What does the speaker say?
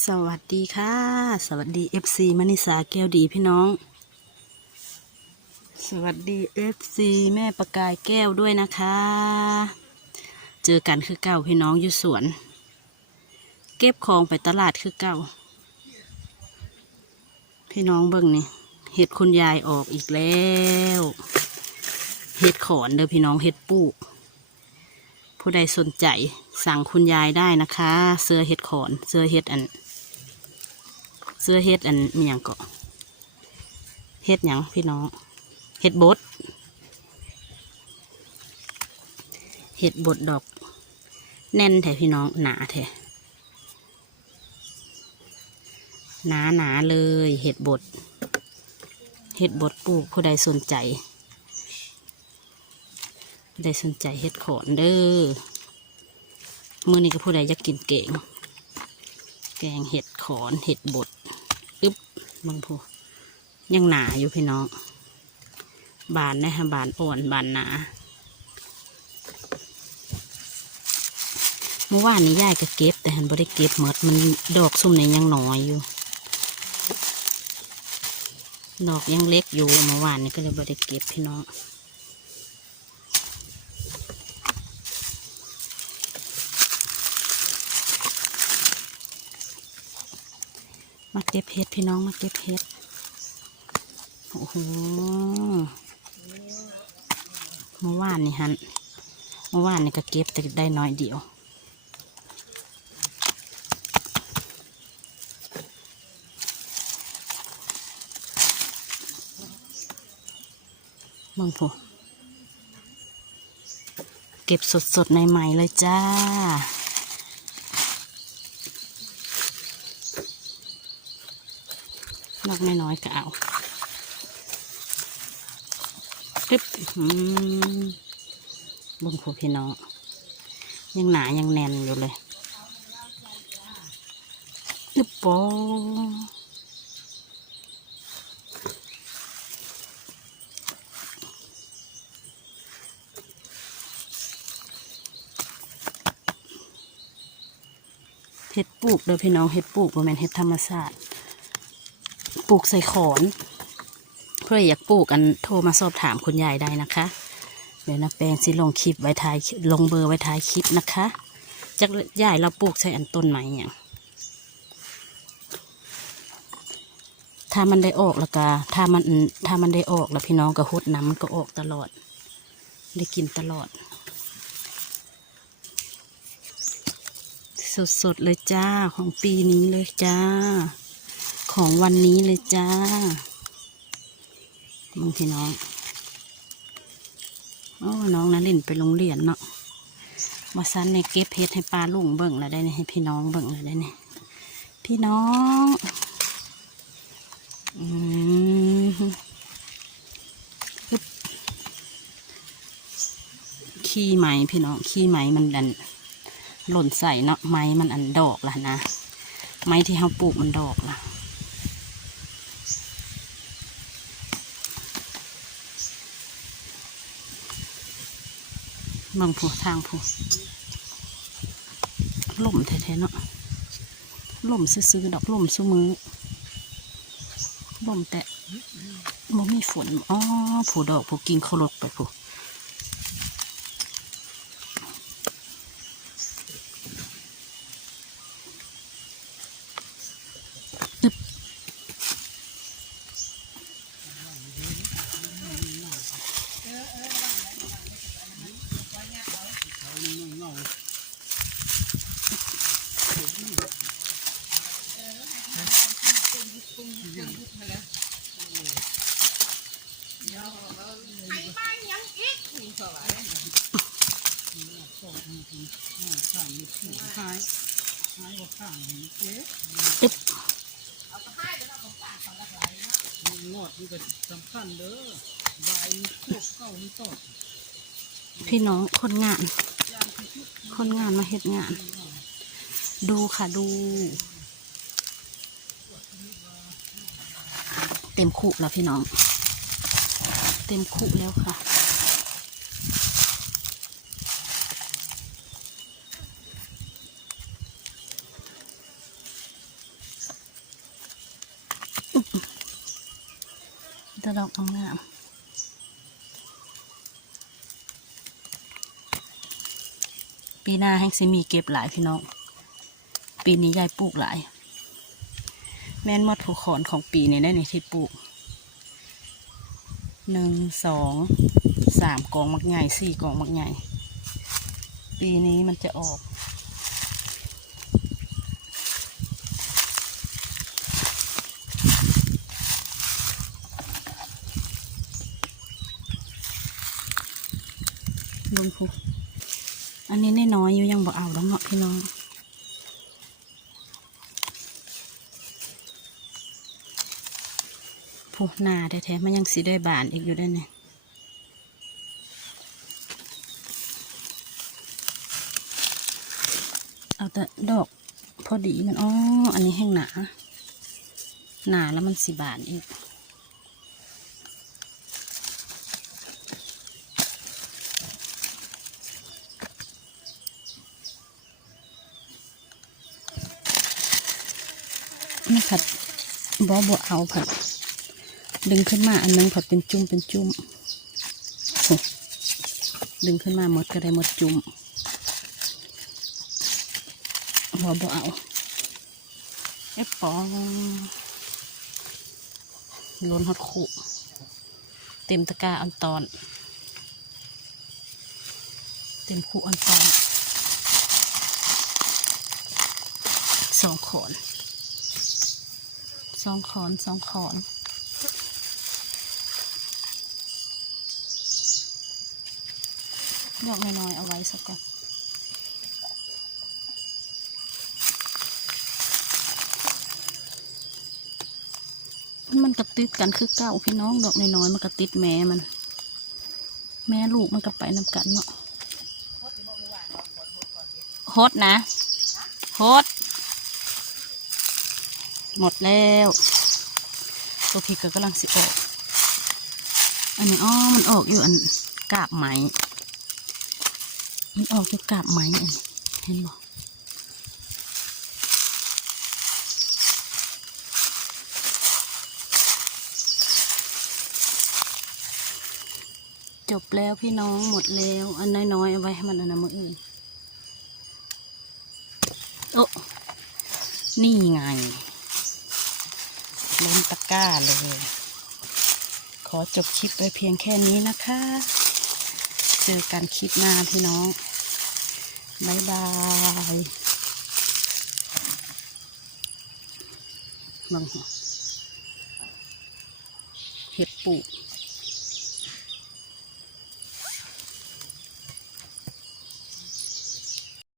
สวัสดีค่ะ สวัสดี FC มณิสาแก้วดีพี่น้อง สวัสดี FC แม่ประกายแก้วด้วยนะคะ เจอกันคือเก่าพี่น้องอยู่สวน เก็บของไปตลาดคือเก่า พี่น้องเบิ่งนี่เห็ดคุณยายออกอีกแล้วเห็ดขอนเด้อพี่น้องเห็ดปลูกผู้ใดสนใจสั่งคุณยายได้นะคะ เสื้อเห็ดขอน เสื้อเห็ดอัน เสื้อเห็ดอันมีอย่างเกาะเห็ดหยังพี่น้องเห็ดบดเห็ดบดดอก แน่นแท้พี่น้องหนาแท้หนาหนาเลยเห็ดบดเห็ดบดปลูกผู้ใดสนใจผู้ใดสนใจเห็ดขอนเด้อมื่อนี้ก็ผู้ใดอยากกินเก่งแกงเห็ดขอนเห็ดบด บางผู้ยังหนาอยู่พี่น้อง บานนะฮะบานอ่อนบานหนาเมื่อวานนี้ยายก็เก็บ แต่เห็นบ่ได้เก็บหมดมันดอกซุ่มในยังน้อยอยู่ ดอกยังเล็กอยู่เมื่อวานนี้ก็เลยบ่ได้เก็บพี่น้อง มาเก็บเห็ดพี่น้องมาเก็บเห็ด โอ้โหเมื่อวานนี่ฮันเมื่อวานนี่ก็เก็บแต่ได้น้อยเดียว มึงผู้เก็บสดๆในใหม่เลยจ้า นอกไม่น้อยก็เอาตึ๊บอืมบิ่งพวกพี่น้อง ยังหนายังแน่นอยู่เลยตึ๊บโปเห็ดปลูกเด้อพี่น้องเห็ดปลูกบ่แม่นเห็ดธรรมชาติ ปลูกใส่ขอนเพื่ออยากปลูกกันโทรมาสอบถามคุณยายได้นะคะ เดี๋ยวนะแปลงสิลงคลิปไว้ท้ายลงเบอร์ไว้ท้ายคลิปนะคะจากยายเราปลูกใส่อันต้นไม้อย่างถ้ามันได้ออกแล้วก็ถ้ามันถ้ามันได้ออกแล้วพี่น้องก็หดน้ำมันก็ออกตลอด ได้กินตลอด สดๆเลยจ้าของปีนี้เลยจ้า ของวันนี้เลยจ้ามึงพี่น้องโอ้น้องนะล่นไปโรงเรียนเนาะมาซันในเก็บเพชรให้ปลาลุงเบิ่งแล้วได้เนี่ยให้พี่น้องเบิ่งแล้วได้เนี่ยพี่น้องอืมขี้ไหมพี่น้องขี้ไหมมันดัน หล่นใส่เนาะไม้มันอันดอกล่ะนะ ไม้ที่เขาปลูกมันดอกล่ะ เมืองผู้ทางผู้ล่มแท้ๆเนาะล่มซื้อๆดอกล่มซื้อมือล่มแต่บ่มีฝนอ๋อผู้ดอกผู้กิ่งเขาลดไปผู้ ตึ๊บงอดมันก็สำคัญเด้อใบพวกเก้ามันตอดพี่น้องคนงาน คนงานมาเฮ็ดงาน ดูค่ะดู เต็มคุแล้วพี่น้อง เต็มคุแล้วค่ะ ตะดอกงามปีหน้าแห้งซิมีเก็บหลายพี่น้อง ปีนี้ยายปลูกหลาย แม่นมดผูกขอนของปีนี้ได้ในที่ปลูก หนึ่งสองสามกองมักใหญ่สี่กองมักใหญ่ ปีนี้มันจะออกลุงพูอันนี้น้อยอยู่ยังบ่เอาแล้วเนาะพี่น้อง ผู้หน้าแท้ๆมันยังสีได้บานอีกอยู่ได้เนี่ยเอาแต่ดอกพอดีมันอ๋ออันนี้แห้งหนาหนาแล้วมันสีบานอีกนี่ผัดบอบเอาผัด ดึงขึ้นมาอันนึงผัดเป็นจุ่มเป็นจุ่มดึงขึ้นมาหมดก็ได้หมดจุ่มบอบเอาเอฟปองล้นฮอตขู่เต็มตะกร้าอันตอน เต็มขู่อันตอนสองขอนสองขอนสองขอน ดอกน้อยๆเอาไว้สักก่อนมันกระติดกันคือเก้าพี่น้องดอกน้อยๆมันกระติดแม่มัน แม่ลูกมันก็ไปนำกันเนาะฮดนะฮดหมดแล้ว ตัวพี่ก็กำลังสิออก อันนี้อ้อมันออกอยู่อันกาบไหม มันออกจากกาบไหมอันเห็นบอกจบแล้วพี่น้องหมดแล้ว อันน้อยๆเอาไว้ให้มันอันนั้นมืออื่น โอ้นี่ไงล้นตะกร้าเลย ขอจบคลิปไว้เพียงแค่นี้นะคะ เจอกันคลิปหน้าพี่น้อง บ๊ายบายบังหัวเห็ดปู